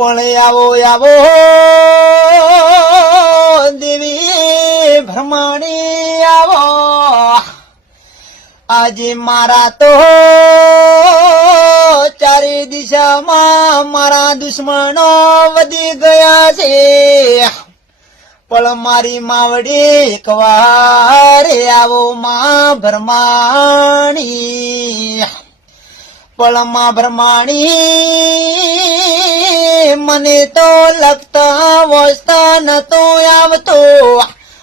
પણ આવો આવો દેવી ભ્રમણી આવો. આજે મારા તો ચારે દિશામાં મારા દુશ્મનો વધી ગયા છે. પણ મારી માવડી એકવાર આવો, માં ભ્રમાણી. પળમાં ભ્રમાણી મને તો લગતા વસતા નતો આવતો.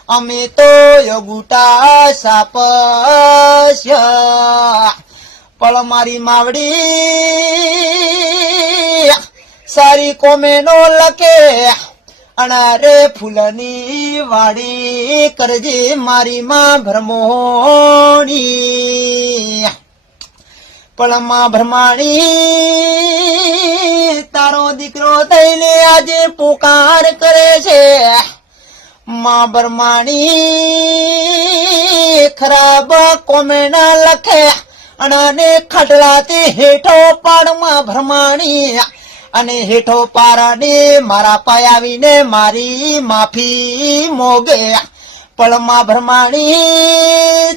અમે તો યગુટા સાપસ્યા. પળ મારી માવડી, સારી કોમેનો લખે. અનારે ફૂલની વાડી કરજે મારી માં ભ્રમોણી. પળમાં ભ્રમાણી તારો દીકરો થઈને આજે પુકાર કરે છે. માં ભ્રમાણી ખરાબ કોમેના લખે. અને ખટલાથી હેઠો પાડમાં ભ્રમાણી અને હેઠો પારાને મારા પાયાવીને મારી માફી મોગે. પળમાં ભ્રમાણી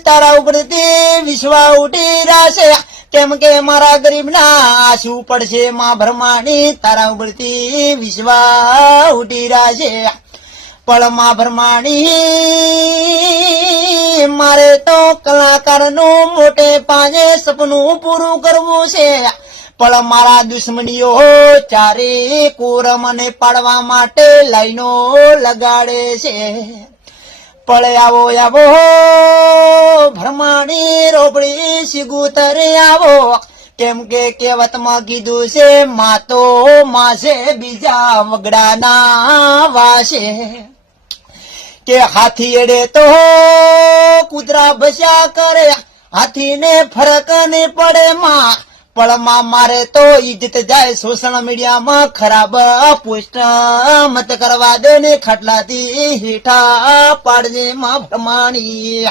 તારા ઉગડતી વિશ્વા ઉઠી રહેશે કેમ કે મારા ગરીબના શું પડશે? માં ભરમાણી તારા ઉપરથી વિશ્વ ઉઠી પણ માં ભરમાણી મારે તો કલાકારનું મોટે પાજે સપનું પૂરું કરવું છે. પણ મારા દુશ્મનીઓ ચારે કોરમને પાડવા માટે લાઈનો લગાડે છે. પળે આવો આવો ભ્રમાણી રોપડી સિગુતરે આવો. કેમ કે કહેવતમાં કીધું છે, માતો માસે બીજા વગડાના વાસે કે હાથી એડે તો કૂતરા ભસ્યા કરે. હાથીને ફરક ને પડે માં. પળમાં મારે તો ઇજ્જત જાય સોશિયલ મીડિયામાં ખરાબ પોસ્ટ. મત કરવા દે ને ખટલાથી હેઠા પાડજે માં ભ્રમાણી